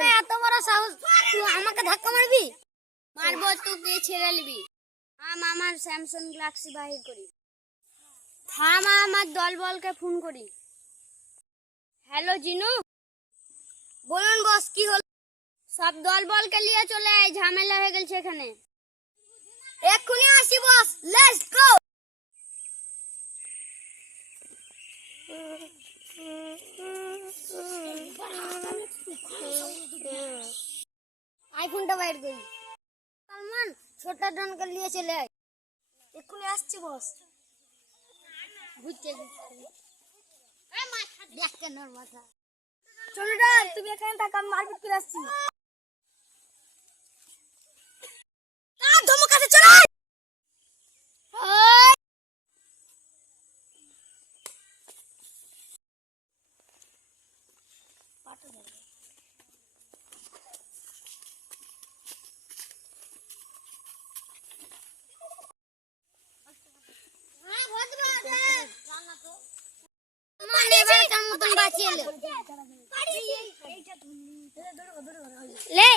এত বড় সাহস, তুই আমাকে ধাক্কা মারবি? মারবো, তুই ছেড়ে নিবি। আমার স্যামসাং গ্যালাক্সি বাহির করি। আমার দল বলকে ফোন করি। হ্যালো জিনু, বলুন বস, কি হলো? সব দল বলকে নিয়ে চলে আয়, ঝামেলা হয়ে গেছে এখানে। এক্ষুনি আসি বস, লেটস গো। আইফোনটা বাইর করি। সালমান, ছোটা ডনকে নিয়ে চলে আয়। এক্ষুনি আসছি বস। ঘুরতে দেখ কেন মাথা। চলো ডন, তুমি এখানে থাক, আমি মারপিট করে আসছি। ধমক আছে, চলো। ले